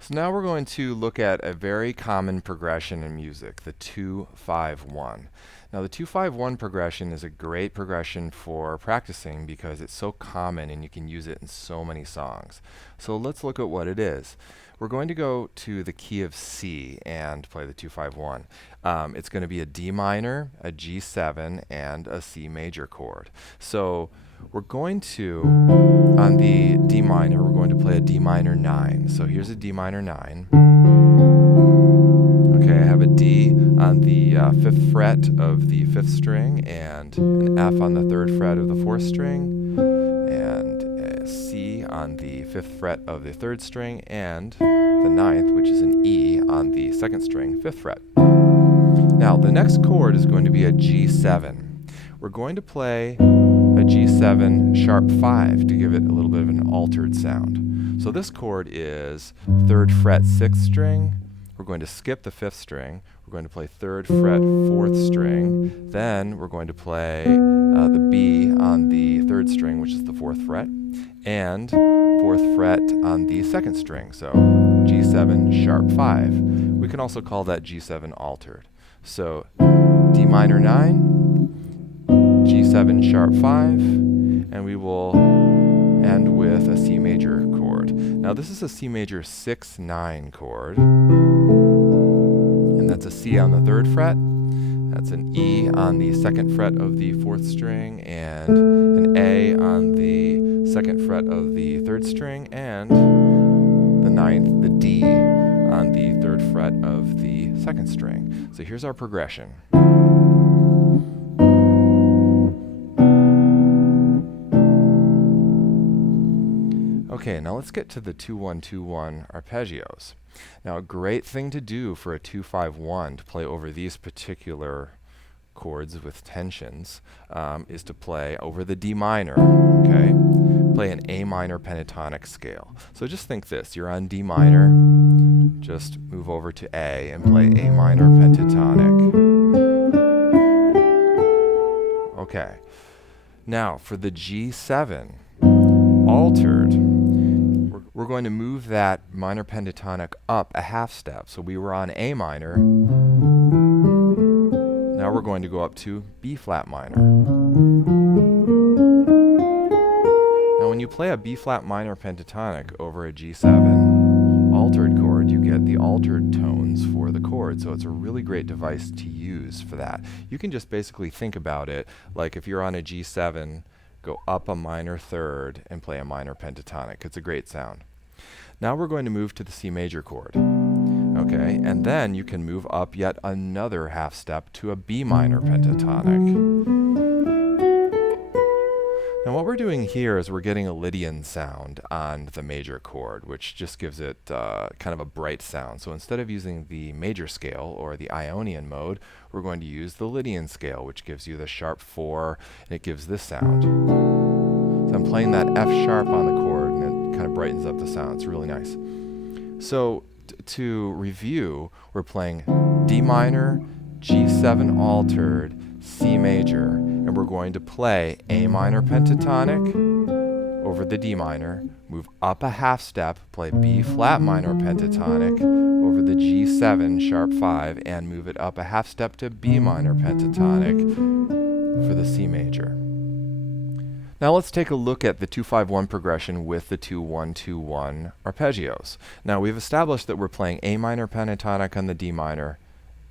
So now we're going to look at a very common progression in music, the 2-5-1. Now the 2-5-1 progression is a great progression for practicing because it's so common and you can use it in so many songs. So let's look at what it is. We're going to go to the key of C and play the 2-5-1. It's going to be a D minor, a G7, and a C major chord. So we're going to, on the D minor, we're going to play a D minor 9. So here's a D minor 9. Okay, I have a D on the 5th fret of the 5th string, and an F on the 3rd fret of the 4th string, and a C on the 5th fret of the 3rd string, and the 9th, which is an E on the 2nd string, 5th fret. Now, the next chord is going to be a G7. We're going to play a G7 sharp 5 to give it a little bit of an altered sound. So this chord is 3rd fret 6th string. We're going to skip the 5th string. We're going to play 3rd fret 4th string. Then we're going to play the B on the 3rd string, which is the 4th fret, and 4th fret on the 2nd string. So G7 sharp 5. We can also call that G7 altered. So D minor 9, G7 sharp 5, and we will end with a C major chord. Now this is a C major 6-9 chord, and that's a C on the 3rd fret, that's an E on the 2nd fret of the 4th string, and an A on the 2nd fret of the 3rd string, and the 9th, the D on the 3rd fret of the 2nd string. So here's our progression. Okay, now let's get to the 2-1-2-1 arpeggios. Now a great thing to do for a 2-5-1 to play over these particular chords with tensions is to play over the D minor, okay? Play an A minor pentatonic scale. So just think this, you're on D minor, just move over to A and play A minor pentatonic. Okay, now for the G7 altered, we're going to move that minor pentatonic up a half step. So we were on A minor. Now we're going to go up to B flat minor. Now when you play a B flat minor pentatonic over a G7 altered chord, you get the altered tones for the chord. So it's a really great device to use for that. You can just basically think about it like if you're on a G7, go up a minor 3rd and play a minor pentatonic. It's a great sound. Now we're going to move to the C major chord. Okay, and then you can move up yet another half step to a B minor pentatonic. Now what we're doing here is we're getting a Lydian sound on the major chord, which just gives it kind of a bright sound. So instead of using the major scale or the Ionian mode, we're going to use the Lydian scale, which gives you the sharp 4, and it gives this sound. So I'm playing that F sharp on the chord, and it kind of brightens up the sound. It's really nice. So to review, we're playing D minor, G7 altered, C major, and we're going to play A minor pentatonic over the D minor, move up a half step, play B flat minor pentatonic over the G7 sharp 5, and move it up a half step to B minor pentatonic for the C major. Now let's take a look at the 2-5-1 progression with the 2-1-2-1 arpeggios. Now we've established that we're playing A minor pentatonic on the D minor,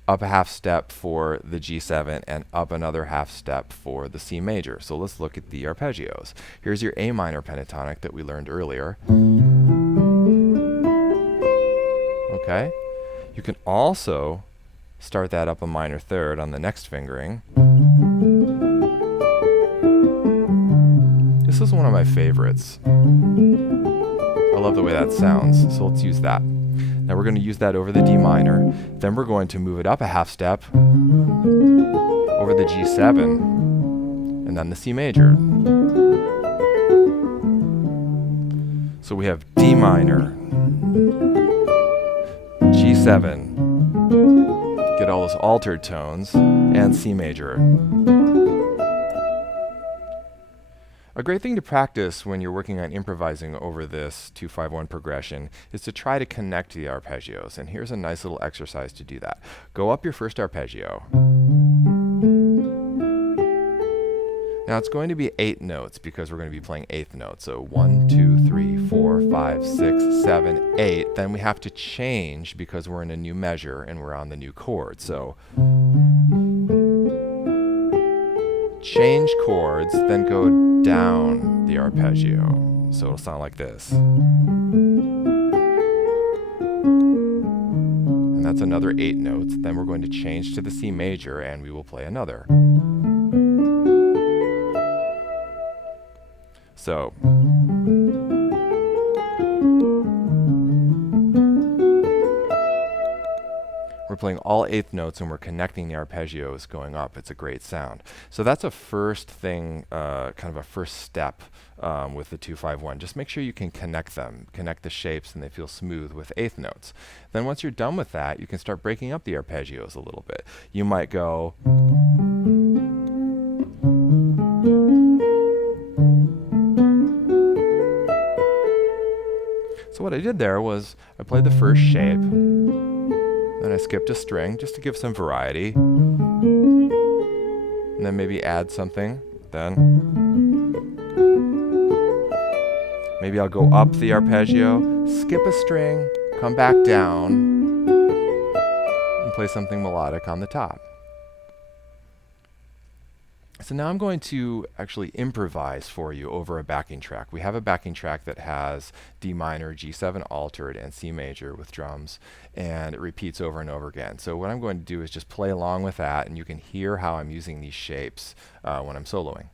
up a half step for the G7, and up another half step for the C major. So let's look at the arpeggios. Here's your A minor pentatonic that we learned earlier. Okay. You can also start that up a minor 3rd on the next fingering. This is one of my favorites. I love the way that sounds, so let's use that. Now we're going to use that over the D minor. Then we're going to move it up a half step over the G7, and then the C major. So we have D minor, G7, get all those altered tones, and C major. A great thing to practice when you're working on improvising over this 2-5-1 progression is to try to connect the arpeggios. And here's a nice little exercise to do that. Go up your first arpeggio. Now it's going to be 8 notes because we're going to be playing eighth notes. So 1, 2, 3, 4, 5, 6, 7, 8. Then we have to change because we're in a new measure and we're on the new chord. So change chords, then go down the arpeggio. So it'll sound like this. And that's another 8 notes. Then we're going to change to the C major and we will play another. So we're playing all eighth notes and we're connecting the arpeggios going up. It's a great sound. So that's a first thing, kind of a first step with the 2-5-1. Just make sure you can connect them, connect the shapes and they feel smooth with eighth notes. Then once you're done with that, you can start breaking up the arpeggios a little bit. You might go So what I did there was I played the first shape, then I skipped a string just to give some variety, and then maybe add something. Then maybe I'll go up the arpeggio, skip a string, come back down, and play something melodic on the top. So now I'm going to actually improvise for you over a backing track. We have a backing track that has D minor, G7 altered, and C major with drums, and it repeats over and over again. So what I'm going to do is just play along with that, and you can hear how I'm using these shapes when I'm soloing.